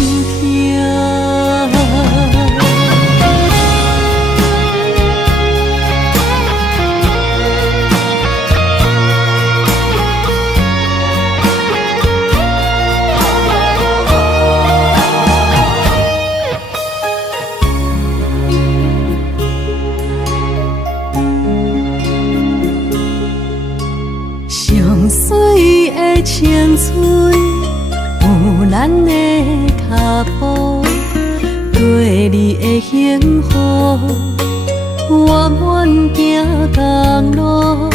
上水的青春有咱的脚步，对你的幸福，我愿行公路，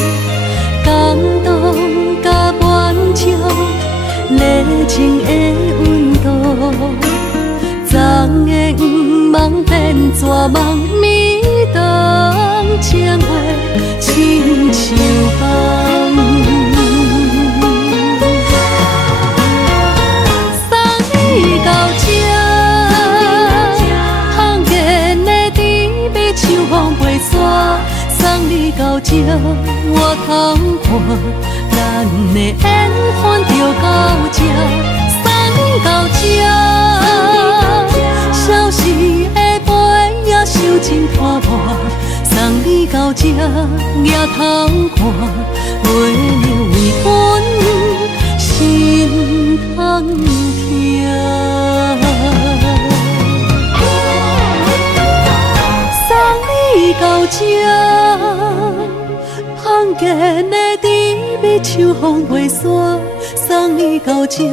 感动甲满足，热情的温度。昨的黄芒变纸梦，暝东情话亲像梦。送你到这，我通看咱的缘分就到这。送你到这，消失的杯也收真拖磨。送你到这，也通看月亮为阮心通听。到这，罕见的甜蜜像风飞沙。送你到这，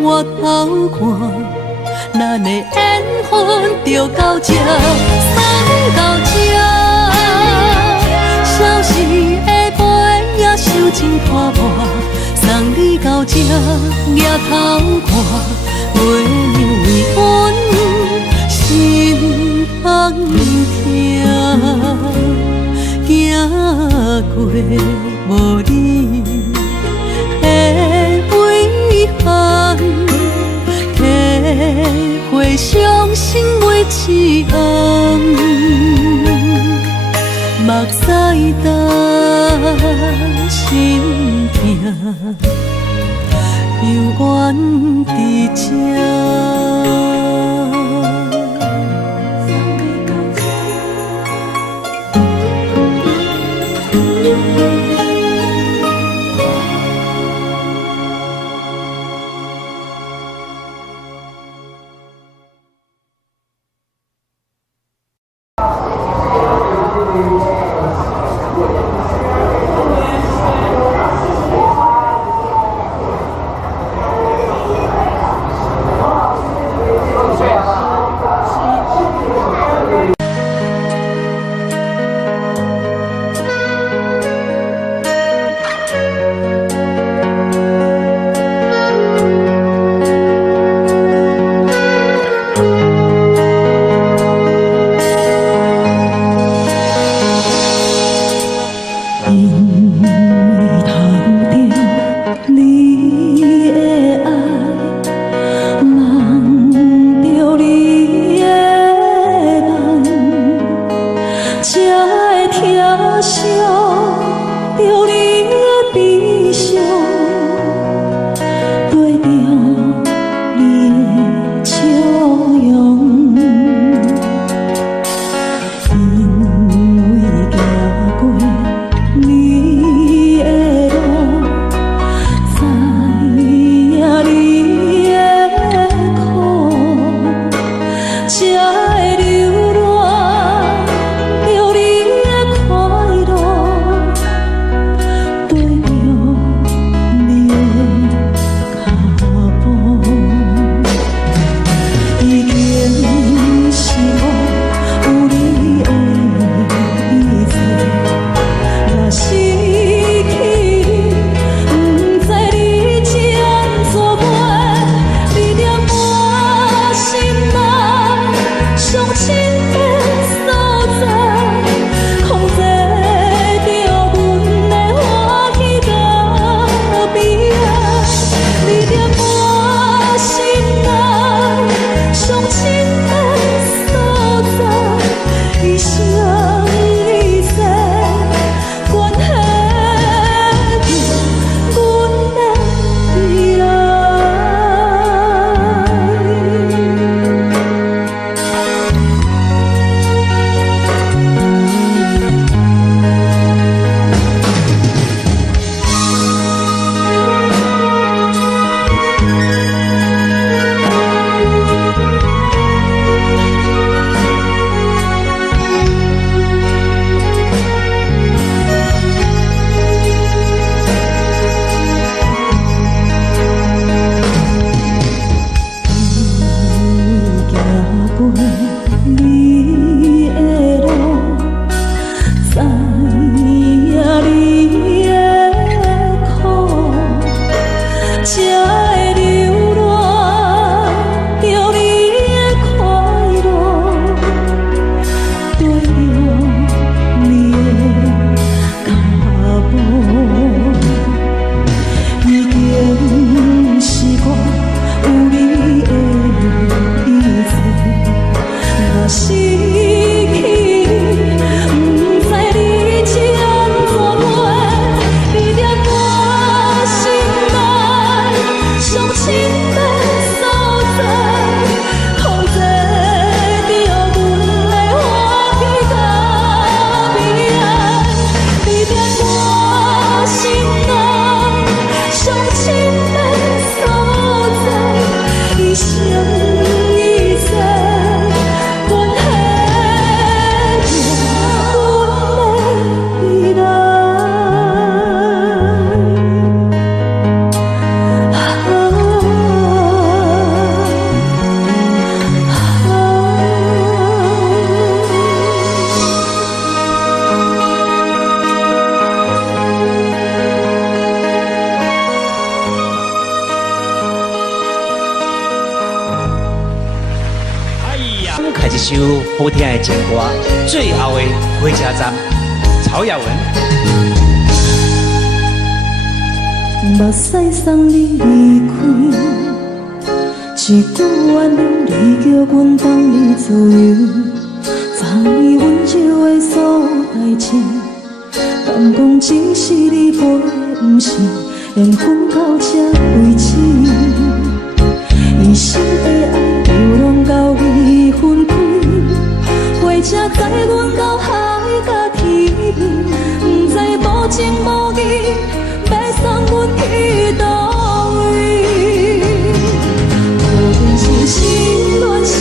我通看咱的缘分就到这。送你到这，消失的杯也收真拖磨。送你到这，也通看月亮为阮心通听。行过无你的遗憾，体会伤心每一暗，目屎干心痛，犹原伫这。首好听的情歌，最后的火车站，曹雅文。目屎送你离开，一句原谅你叫阮帮你自由。昨暝温柔的所代情，敢讲只是你陪，不是缘分到这为止。一生的爱流浪到你分开，火车载阮到海角天边，不知无情无义。要送阮去倒位？可能是心乱，心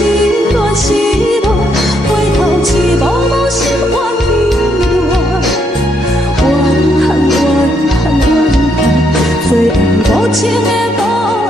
乱，心乱，回头一幕心烦意乱。怨恨，怨恨，怨恨，最爱无情的无缘人。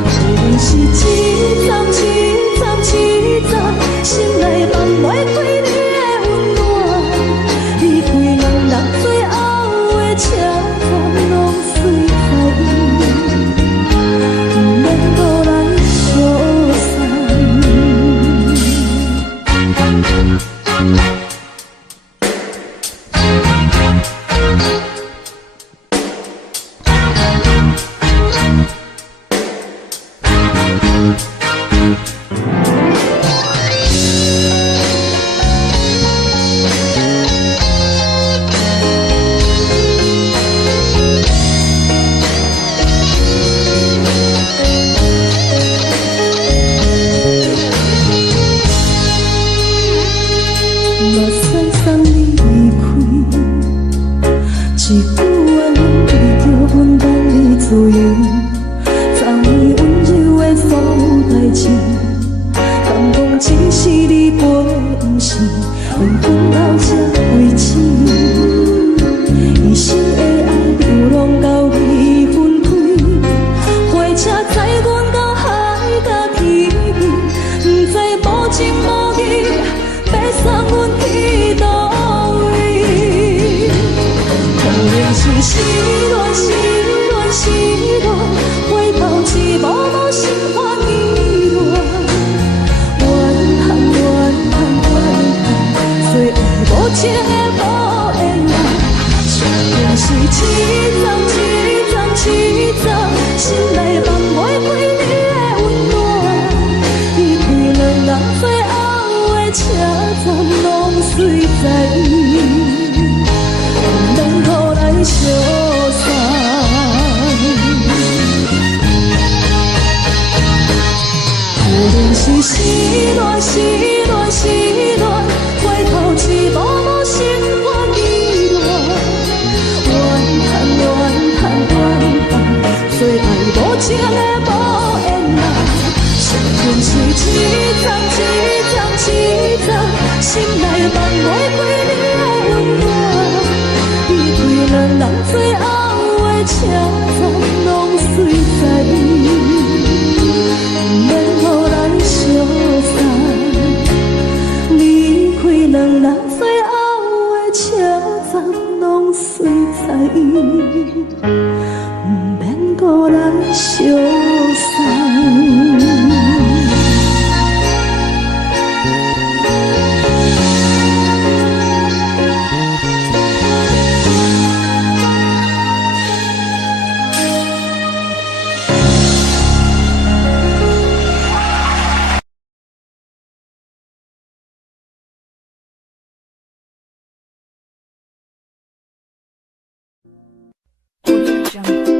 可能是一站，一站，一站，心内放袂开你的温暖，离开两人最后的车。拢随在伊，不免搁来相送。Audio Jungle.